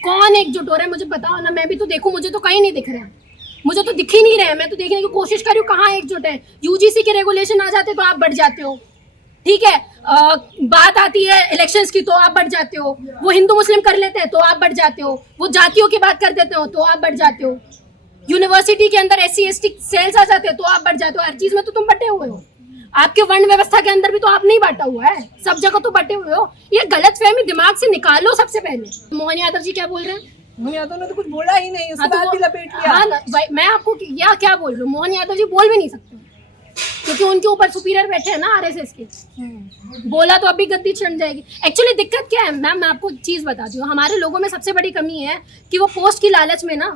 कौन एकजुट हो रहा है मुझे बताओ ना, मैं भी तो देखूं, मुझे तो कहीं नहीं दिख रहा है, मुझे तो दिख ही नहीं रहा है। मैं तो देखने की कोशिश कर रही हूँ कहाँ एकजुट है। यूजीसी के रेगुलेशन आ जाते तो आप बढ़ जाते हो, ठीक है। बात आती है इलेक्शंस की तो आप बढ़ जाते हो, वो हिंदू मुस्लिम कर लेते हैं तो आप बढ़ जाते हो, वो जातियों की बात कर देते हो तो आप बढ़ जाते हो, यूनिवर्सिटी के अंदर SC ST सेल्स आ जाते हैं तो आप बढ़ जाते हो। हर चीज में तो तुम बटे हुए हो, आपके वर्ण व्यवस्था के अंदर भी तो आप नहीं बांटा हुआ है, सब जगह तो बटे हुए हो। ये गलतफहमी दिमाग से निकालो सबसे पहले। मोहन यादव जी क्या बोल रहे हैं? मोहन यादव ने तो कुछ बोला ही नहीं, उसके बाद भी लपेट लिया। हाँ ना, मैं आपको क्या बोल रही हूँ, मोहन यादव जी बोल भी नहीं सकते क्योंकि उनके ऊपर सुपीरियर बैठे हैं ना RSS के। बोला तो अभी गद्दी छिड़ जाएगी। एक्चुअली दिक्कत क्या है मैम, मैं आपको चीज बताती हूँ, हमारे लोगों में सबसे बड़ी कमी है कि वो पोस्ट की लालच में ना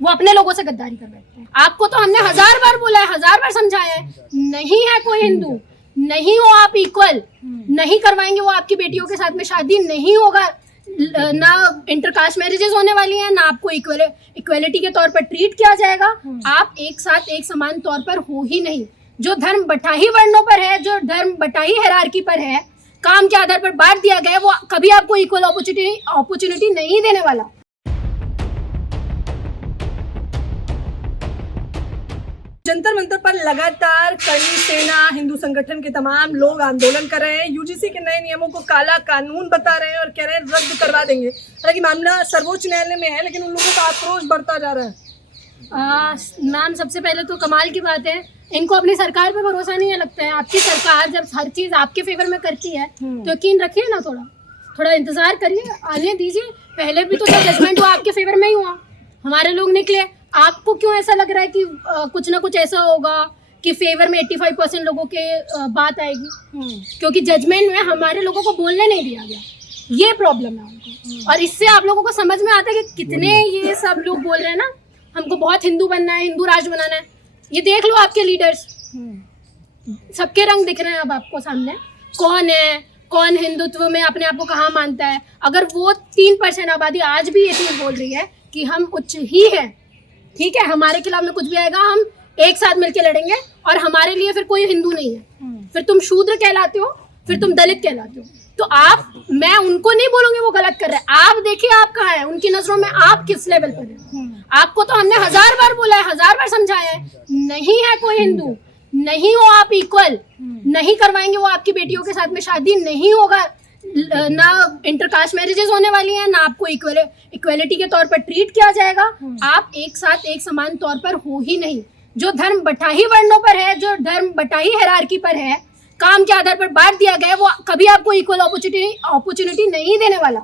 वो अपने लोगों से गद्दारी कर बैठते हैं। आपको तो हमने 1000 बार बोला है, 1000 बार समझाया है, नहीं है कोई हिंदू, नहीं हो आप इक्वल, नहीं करवाएंगे वो आपकी बेटियों के साथ में शादी, नहीं होगा ना इंटरकास्ट मैरिजेस होने वाली हैं, ना आपको इक्वलिटी के तौर पर ट्रीट किया जाएगा। आप एक साथ एक समान तौर पर हो ही नहीं। जो धर्म बटाही वर्णों पर है, जो धर्म बटाही हायरार्की पर है, काम के आधार पर बांट दिया गया है, वो कभी आपको इक्वल अपॉर्चुनिटी नहीं देने वाला। जंतर मंतर पर लगातार कड़ी सेना हिंदू संगठन के तमाम लोग आंदोलन कर रहे हैं, यूजीसी के नए नियमों को काला कानून बता रहे हैं और कह रहे हैं रद्द करवा देंगे। हालांकि मामला सर्वोच्च न्यायालय में है, लेकिन उन लोगों का आक्रोश बढ़ता जा रहा है। मैम सबसे पहले तो कमाल की बात है, इनको अपनी सरकार पे भरोसा नहीं है लगता है। आपकी सरकार जब हर चीज आपके फेवर में करती है तो यकीन रखिए ना, थोड़ा इंतजार करिए, आने दीजिए। पहले भी तो जब जजमेंट हुआ आपके फेवर में ही हुआ, हमारे लोग निकले। आपको क्यों ऐसा लग रहा है कि कुछ ना कुछ ऐसा होगा कि फेवर में 85% लोगों के बात आएगी? क्योंकि जजमेंट में हमारे लोगों को बोलने नहीं दिया गया, ये प्रॉब्लम है उनको। और इससे आप लोगों को समझ में आता है कि कितने ये सब लोग बोल रहे हैं ना हमको बहुत हिंदू बनना है, हिंदू राष्ट्र बनाना है। ये देख लो आपके लीडर्स, सबके रंग दिख रहे हैं अब आपको सामने। कौन है, कौन हिंदुत्व में अपने आप को कहाँ मानता है? अगर वो 3% आबादी आज भी ये चीज बोल रही है कि हम उच्च ही है, ठीक है, हमारे खिलाफ में कुछ भी आएगा हम एक साथ मिलकर लड़ेंगे और हमारे लिए फिर कोई हिंदू नहीं है, फिर तुम शूद्र कहलाते हो, फिर तुम दलित कहलाते हो। तो मैं उनको नहीं बोलूंगी वो गलत कर रहे हैं। आप देखिए आप कहाँ हैं, उनकी नजरों में आप किस लेवल पर हैं। आपको तो हमने 1000 बार बोला है, 1000 बार समझाया है, नहीं है कोई हिंदू, नहीं हो आप इक्वल, नहीं करवाएंगे वो आपकी बेटियों के साथ में शादी, नहीं होगा ना इंटरकास्ट मैरिजेस होने वाली हैं, ना आपको इक्वलिटी के तौर पर ट्रीट किया जाएगा। आप एक साथ एक समान तौर पर हो ही नहीं। जो धर्म बटाही वर्णों पर है, जो धर्म बटाही हायरार्की पर है, काम के आधार पर बांट दिया गया है, वो कभी आपको इक्वल अपॉर्चुनिटी नहीं देने वाला।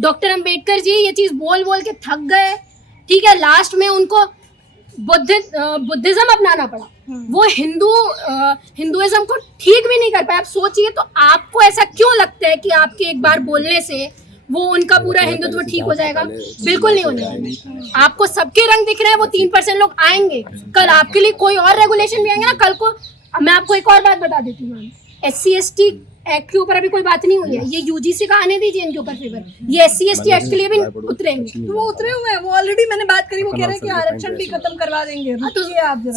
डॉक्टर अंबेडकर जी ये चीज बोल बोल के थक गए, ठीक है। लास्ट में उनको बुद्धिज्म अपनाना पड़ा, वो हिंदुइज्म को ठीक भी नहीं कर पाए। आप सोचिए, तो आपको ऐसा क्यों लगता है कि आपके एक बार बोलने से वो उनका पूरा हिंदुत्व ठीक हो जाएगा? बिल्कुल नहीं होने वाला। आपको सबके रंग दिख रहे हैं, वो 3% लोग आएंगे, कल आपके लिए कोई और रेगुलेशन भी आएंगे ना। कल को मैं आपको एक और बात बता देती हूँ, SC ST एक्ट के ऊपर अभी कोई बात नहीं हुई है, ये यूजीसी का आने दीजिए इनके ऊपर फेवर। ये SC ST एक्ट के लिए भी उतरेंगे, तो वो उतरे हुए हैं, वो ऑलरेडी मैंने बात करी, वो कह रहे हैं कि आरक्षण भी खत्म करवा देंगे। तो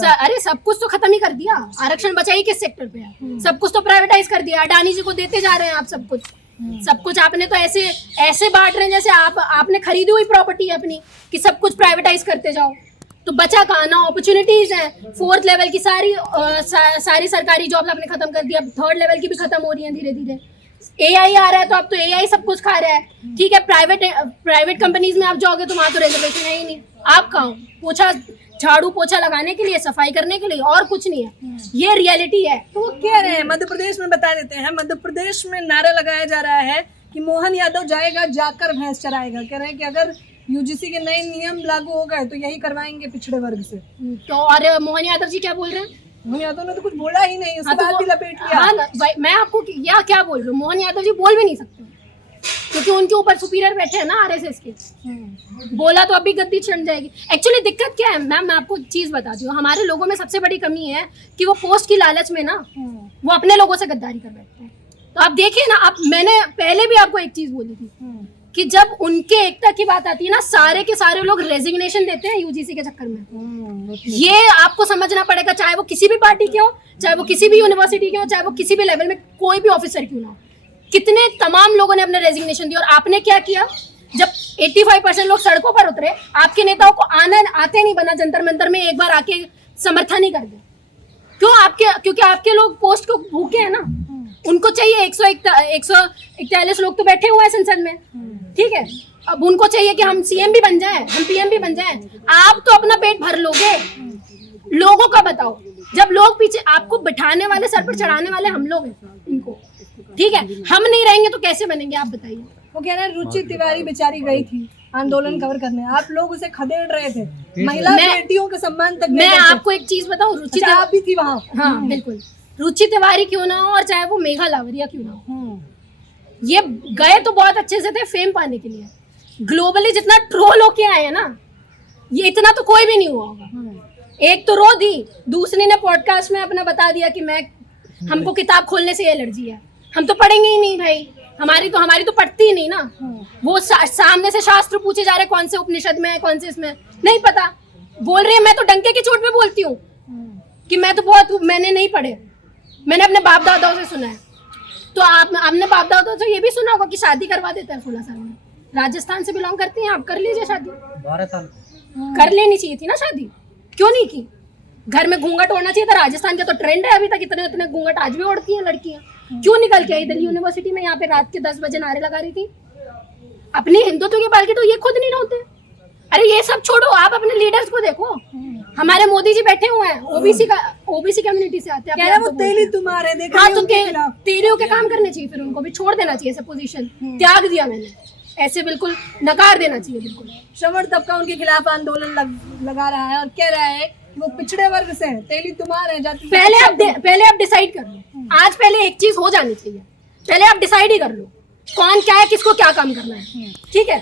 अरे सब कुछ तो खत्म ही कर दिया, आरक्षण बचा ही किस सेक्टर पे है? सब कुछ तो प्राइवेटाइज कर दिया, अडानी जी को देते जा रहे हैं आप सब कुछ आपने तो ऐसे बांट रहे हैं जैसे आपने खरीदी हुई प्रॉपर्टी है अपनी, कि सब कुछ प्राइवेटाइज करते जाओ। तो बचा कहाँ ना, अपॉर्चुनिटीज हैं। 4th लेवल की सारी सरकारी जॉब्स आपने खत्म कर दिया, 3rd लेवल की भी खत्म हो रही है धीरे धीरे। AI आ रहा है तो अब तो AI सब कुछ खा रहा है, ठीक है। प्राइवेट कंपनीज में आप जाओगे तो वहां तो रिजर्वेशन है ही नहीं। आप कहाँ झाड़ू पोछा लगाने के लिए, सफाई करने के लिए, और कुछ नहीं है। ये रियलिटी है। तो वो कह रहे हैं, मध्य प्रदेश में बता देते हैं, मध्य प्रदेश में नारा लगाया जा रहा है कि मोहन यादव जाएगा जाकर भैंस चराएगा। कह रहे हैं कि अगर यूजीसी के नए नियम लागू हो गए तो यही करवाएंगे पिछड़े वर्ग से। तो और मोहन यादव जी क्या बोल रहे हैं? मोहन यादव ने तो कुछ बोला ही नहीं, उसके बाद भी लपेट लिया। हाँ ना, मैं आपको क्या बोल रही हूँ, मोहन यादव जी बोल भी नहीं सकते क्योंकि उनके ऊपर सुपीरियर बैठे हैं ना RSS के। बोला तो अभी गद्दी छिड़ जाएगी। एक्चुअली दिक्कत क्या है मैम, मैं आपको चीज बताती हूँ, हमारे लोगों में सबसे बड़ी कमी है कि वो पोस्ट की लालच में ना वो अपने लोगों से गद्दारी कर बैठते हैं। तो आप देखिए ना, मैंने पहले भी आपको एक चीज बोली थी कि जब उनके एकता की बात आती है ना, सारे के सारे लोग रेजिग्नेशन देते हैं यूजीसी के चक्कर में। ये आपको समझना पड़ेगा, चाहे वो किसी भी पार्टी के हो, चाहे वो किसी भी यूनिवर्सिटी के हो, चाहे वो किसी भी लेवल में कोई भी ऑफिसर क्यों ना हो। कितने तमाम लोगों ने अपने रेजिग्नेशन दिया और आपने क्या किया? जब 85% लोग सड़कों पर उतरे, आपके नेताओं को आते नहीं बना जंतर मंतर में एक बार आके समर्थन नहीं कर दे। क्योंकि आपके लोग पोस्ट को भूखे हैं ना, उनको चाहिए 141 लोग तो बैठे हुए हैं संसद में, ठीक है, अब उनको चाहिए कि हम सीएम भी बन जाएं, हम पीएम भी बन जाएं। आप तो अपना पेट भर लोगे, लोगों का बताओ। जब लोग पीछे आपको बिठाने वाले, सर पर चढ़ाने वाले हम लोग हैं इनको, ठीक है, हम नहीं रहेंगे तो कैसे बनेंगे आप बताइए। वो कह रहे हैं रुचि तिवारी बेचारी गई थी आंदोलन कवर करने, आप लोग उसे खदेड़ रहे थे, महिला बेटियों के सम्मान तक मैं आपको एक चीज बताऊं, रुचि आप भी थी वहाँ। हाँ बिल्कुल, रुचि तिवारी क्यों ना हो और चाहे वो मेघा लावरिया क्यों ना हो, ये गए तो बहुत अच्छे से थे फेम पाने के लिए। ग्लोबली जितना ट्रोल होके आए हैं ना, ये इतना तो कोई भी नहीं हुआ होगा। एक तो रो दी, दूसरी ने पॉडकास्ट में अपना बता दिया कि हमको किताब खोलने से एलर्जी है, हम तो पढ़ेंगे ही नहीं भाई, हमारी तो पढ़ती ही नहीं ना। वो सामने से शास्त्र पूछे जा रहे कौन से उपनिषद में है, कौन से इसमें नहीं पता, बोल रही है मैं तो डंके की चोट पे बोलती हूँ कि मैंने नहीं पढ़े, मैंने अपने बाप दादाओं से सुना है। तो आपने बाप दादाओं से ये भी सुना होगा कि शादी करवा देते हैं 16 साल में। राजस्थान से बिलोंग करती हैं आप, कर लीजिए शादी, 12 साल कर लेनी चाहिए थी ना शादी, क्यों नहीं की? घर में घूंघट ओढ़ना चाहिए था, राजस्थान का तो ट्रेंड है अभी तक, इतने घूंघट आज भी ओढ़ती हैं लड़कियां, क्यों निकल के आई दिल्ली यूनिवर्सिटी में यहाँ पे रात के 10 बजे नारे लगा रही थी। अपनी हिंदुत्व की पालकी तो ये खुद नहीं ढोते। अरे ये सब छोड़ो, आप अपने लीडर्स को देखो, हमारे मोदी जी बैठे हुए हैं ओबीसी कम्युनिटी से आते हैं, वो तेली तुम्हारे देखा हाँ, तो तेलियों के काम करने चाहिए, फिर उनको भी छोड़ देना चाहिए ऐसे पोजीशन, त्याग दिया मैंने, ऐसे बिल्कुल नकार देना चाहिए बिल्कुल। श्रवण तबका उनके खिलाफ आंदोलन लगा रहा है और कह रहा है वो पिछड़े वर्ग से हैं, तेली तुम्हारे जाति। पहले आप डिसाइड कर लो, आज पहले एक चीज हो जानी चाहिए, पहले आप डिसाइड ही कर लो कौन क्या है, किसको क्या काम करना है, ठीक है,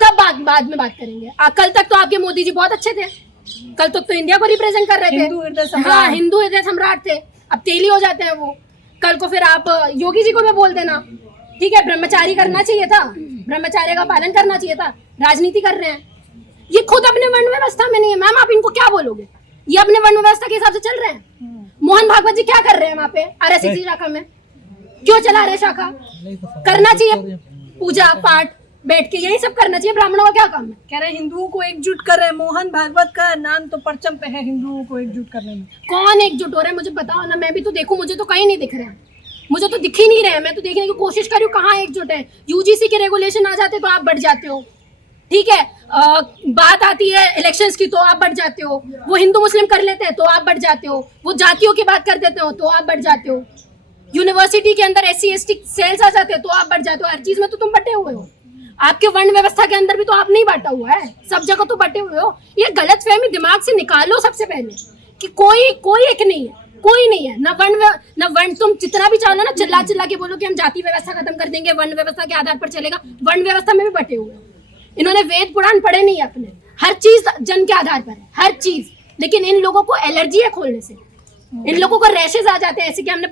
तब बाद में बात करेंगे। कल तक तो आपके मोदी जी बहुत अच्छे थे, कल तक तो इंडिया को रिप्रेजेंट कर रहे थे, हाँ हिंदू हृदय सम्राट थे, अब तेली हो जाते हैं वो। कल को फिर आप योगी जी को भी बोल देना, ठीक है, ब्रह्मचारी करना चाहिए था, ब्रह्मचार्य का पालन करना चाहिए था, राजनीति कर रहे हैं, ये खुद अपने वर्ण व्यवस्था में नहीं है। मैम आप इनको क्या बोलोगे, ये अपने वर्ण व्यवस्था के हिसाब से चल रहे हैं। मोहन भागवत जी क्या कर रहे हैं वहाँ पे आरएसएस शाखा में, क्यों चला रहे शाखा? करना चाहिए पूजा पाठ बैठ के, यही सब करना चाहिए, ब्राह्मणों का क्या काम है? कह रहे हैं हिंदुओं को एकजुट कर रहे हैं, मोहन भागवत का नाम तो परचम पे है हिंदुओं को एकजुट करने में। कौन एकजुट हो रहा है मुझे बताओ ना, मैं भी तो देखूं, मुझे तो कहीं नहीं दिख रहे हैं, मुझे तो दिख ही नहीं रहे हैं, मैं तो देखने की कोशिश कर रही हूँ कहाँ एकजुट है। यूजीसी के रेगुलेशन आ जाते तो आप बढ़ जाते हो, ठीक है, बात आती है इलेक्शंस की तो आप बढ़ जाते हो, वो हिंदू मुस्लिम कर लेते हैं तो आप बढ़ जाते हो, वो जातियों की बात कर देते हो तो आप बढ़ जाते हो, यूनिवर्सिटी के अंदर SC ST सेल्स आ जाते हैं तो आप बढ़ जाते हो, हर चीज में तो तुम बटे हुए हो। आपके वर्ण व्यवस्था के अंदर भी तो आप नहीं बांटा हुआ है, सब जगह तो बटे हुए हो। ये गलत फहमी दिमाग से निकालो सबसे पहले कि कोई एक नहीं है, कोई नहीं है, न वर्ण तुम जितना भी चाहो ना चिल्ला के बोलो कि हम जाति व्यवस्था खत्म कर देंगे, वर्ण व्यवस्था के आधार पर चलेगा, वर्ण व्यवस्था में भी बटे हुए हो। इन्होंने वेद पुराण पढ़े नहीं अपने, हर चीज जन के आधार पर है, हर चीज, लेकिन इन लोगों को एलर्जी है खोलने से, इन लोगों को रैशेज आ जाते हैं ऐसे कि हमने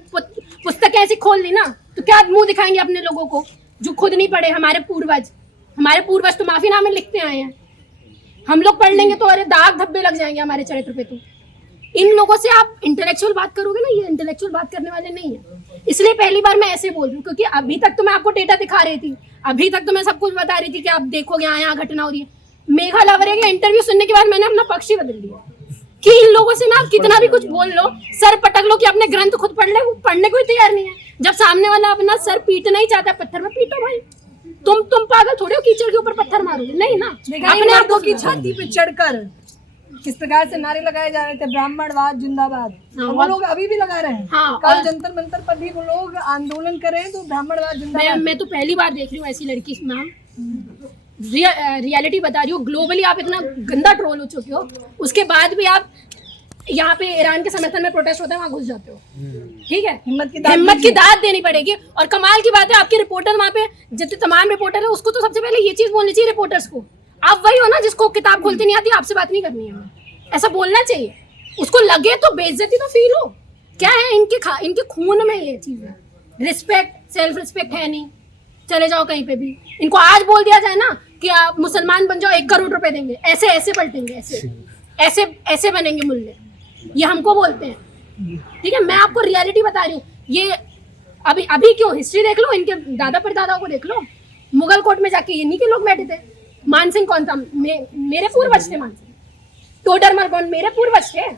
पुस्तकें ऐसी खोल ली ना तो क्या मुंह दिखाएंगे अपने लोगों को जो खुद नहीं पढ़े। हमारे पूर्वज तो माफीनामे लिखते आए हैं, हम लोग पढ़ लेंगे तो अरे दाग धब्बे लग जाएंगे हमारे चरित्र पे। तो इन लोगों से आप इंटेलेक्चुअल बात करोगे ना, ये इंटेलेक्चुअल बात करने वाले नहीं है, इसलिए पहली बार मैं ऐसे बोल रही हूँ, क्योंकि अभी तक तो मैं आपको डेटा दिखा रही थी, अभी तक तो मैं सब कुछ बता रही थी कि आप देखोगे यहाँ घटना हो रही है। मेघा लावरिया का इंटरव्यू सुनने के बाद मैंने अपना पक्ष ही बदल दिया कि इन लोगों से ना कितना भी कुछ बोल लो, सर पटक लो कि अपने ग्रंथ खुद पढ़ ले, वो पढ़ने को ही तैयार नहीं है। जब सामने वाला अपना सर पीटना ही चाहता है, पत्थर में पीटो भाई, तुम पागल थोड़े हो कीचड़ के ऊपर पत्थर मारोगे, नहीं ना। अपने आप की छाती पे चढ़कर किस प्रकार से नारे लगाए जा रहे थे, ब्राह्मणवाद जिंदाबाद, वो लोग अभी भी लगा रहे हैं। हाँ, कल जंतर मंतर पर भी वो लोग आंदोलन कर रहे हैं तो ब्राह्मणवाद जिंदाबाद। मैं तो पहली बार देख रही हूँ ऐसी लड़की, मैम रियलिटी बता रही हूँ। ग्लोबली आप इतना गंदा ट्रोल हो चुके हो, उसके बाद भी आप यहाँ पे ईरान के समर्थन में प्रोटेस्ट होता है वहाँ घुस जाते हो, ठीक है। हिम्मत की दाद देनी पड़ेगी। और कमाल की बात है, आपके रिपोर्टर वहाँ पे जितने तमाम रिपोर्टर है, उसको तो सबसे पहले ये चीज बोलनी चाहिए रिपोर्टर्स को, आप वही हो ना जिसको किताब खोलते नहीं आती, आपसे बात नहीं करनी है, ऐसा बोलना चाहिए। उसको लगे तो बेइज्जती तो फील हो, क्या है इनके खून में ये चीज है, रिस्पेक्ट सेल्फ रिस्पेक्ट है नहीं, चले जाओ कहीं पे भी। इनको आज बोल दिया जाए ना कि आप मुसलमान बन जाओ, 1 करोड़ रुपए देंगे, ऐसे पलटेंगे, ऐसे बनेंगे मुल्ले, ये हमको बोलते हैं, ठीक है। मैं आपको रियलिटी बता रही हूँ। ये अभी क्यों हिस्ट्री देख लो, इनके दादा परदादाओं को देख लो, मुगल कोट में जाके इन्हीं के लोग बैठे थे। मानसिंह कौन था? मेरे पूर्वज थे। मानसिंह, टोडरमल कौन? मेरे पूर्वज थे।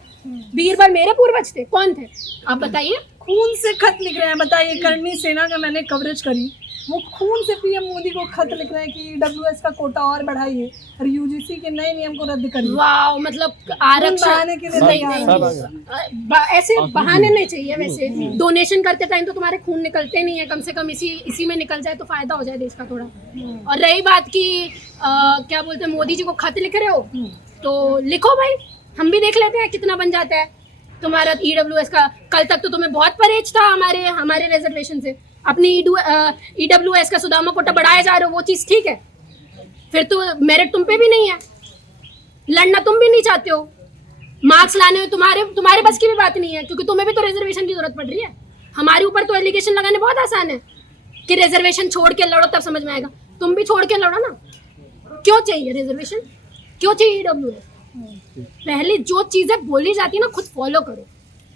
बीरबल मेरे पूर्वज थे। कौन थे आप बताइए? खून से खत लिख रहे हैं, बताइए। करनी सेना का मैंने कवरेज करी, वो खून से पीएम मोदी को खत लिख रहे हैं कि ईडब्ल्यूएस का कोटा और बढ़ाइए और यूजीसी के नए नियम को रद्द करिए। वाह, मतलब आरक्षण बहाने के लिए नहीं, ऐसे बहाने नहीं चाहिए। वैसे डोनेशन करते टाइम तो तुम्हारे खून निकलते नहीं है, कम से कम इसी में निकल जाए तो फायदा हो जाए देश का थोड़ा। और रही बात की क्या बोलते हैं, मोदी जी को खत लिख रहे हो तो लिखो भाई, हम भी देख लेते हैं कितना बन जाता है तुम्हारा ईडब्ल्यूएस का। कल तक तो तुम्हें बहुत परहेज था हमारे रिजर्वेशन से। अपनी ईडब्ल्यूएस का सुदामा कोटा बढ़ाया जा रहे हो, वो चीज ठीक है। फिर तो मेरिट तुम पे भी नहीं है, लड़ना तुम भी नहीं चाहते हो, मार्क्स लाने में तुम्हारे बस की भी बात नहीं है, क्योंकि तुम्हें भी तो रिजर्वेशन की जरूरत पड़ रही है। हमारे ऊपर तो एलिगेशन लगाने बहुत आसान है कि रिजर्वेशन छोड़ के लड़ो, तब समझ में आएगा। तुम भी छोड़ के लड़ो ना। क्यों चाहिए रिजर्वेशन? क्यों चाहिए ईडब्ल्यूएस? पहले जो चीजें बोली जाती है ना, खुद फॉलो करो।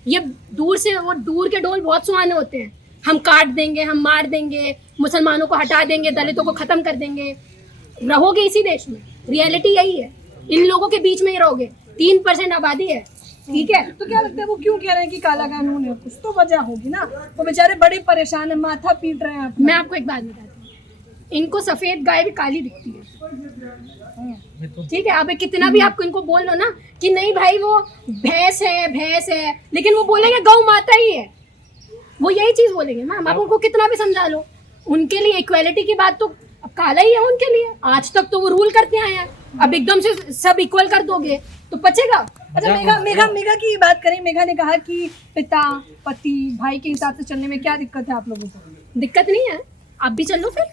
ये दूर के डोल बहुत सुहाने होते हैं। हम काट देंगे, हम मार देंगे, मुसलमानों को हटा देंगे, दलितों को खत्म कर देंगे, रहोगे इसी देश में। रियलिटी यही है, इन लोगों के बीच में ही रहोगे। 3% आबादी है, ठीक है। तो क्या लगता है वो क्यों कह रहे हैं कि काला कानून है? कुछ तो वजह होगी ना। वो बेचारे बड़े परेशान है, माथा पीट रहे हैं। मैं आपको एक बात बताती हूँ, इनको सफेद गाय भी काली दिखती है, ठीक है। अब कितना भी आपको इनको बोल लो ना कि नहीं भाई वो भैंस है, लेकिन वो बोलेंगे गौ माता ही है, वो यही चीज बोलेंगे। मैम आप उनको कितना भी समझा लो, उनके लिए इक्वालिटी की बात तो काला ही है उनके लिए। आज तक तो वो रूल करते आए हैं, अब एकदम से सब इक्वल कर दोगे तो बचेगा? अच्छा, मेघा की बात करें। मेघा ने कहा कि पिता पति भाई के हिसाब से चलने में क्या दिक्कत है आप लोगों को? दिक्कत नहीं है, आप भी चल लो फिर।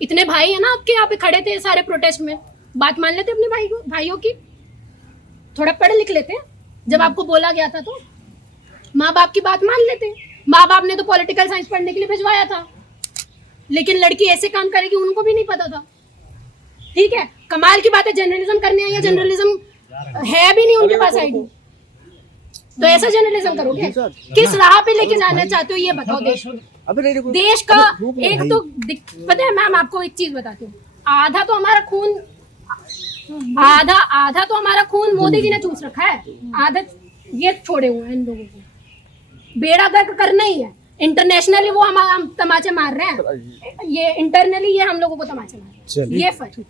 इतने भाई है ना आपके यहाँ पे खड़े थे सारे प्रोटेस्ट में, बात मान लेते अपने भाइयों की, थोड़ा पढ़ लिख लेते। जब आपको बोला गया था तो माँ बाप की बात मान लेते। माँ बाप ने तो पॉलिटिकल साइंस पढ़ने के लिए भिजवाया था, लेकिन लड़की ऐसे काम करेगी उनको भी नहीं पता था, ठीक है। कमाल की बात है, जर्नलिज्म करने आई है, जर्नलिज्म है भी नहीं उनके पास आईडी, तो ऐसा जर्नलिज्म करोगे? किस राह पे लेके जाना चाहते हो ये बताओ देश को। देश का एक तो पता है मैम, आपको एक चीज बताती हूँ, आधा तो हमारा खून मोदी जी ने चूस रखा है, आधा ये छोड़े हुए हैं। इन लोगों को बेड़ा गर्क करना ही है। इंटरनेशनली वो हम तमाचे मार रहे हैं, ये इंटरनली ये हम लोगों को तमाचे मार रहे हैं, ये फर्क।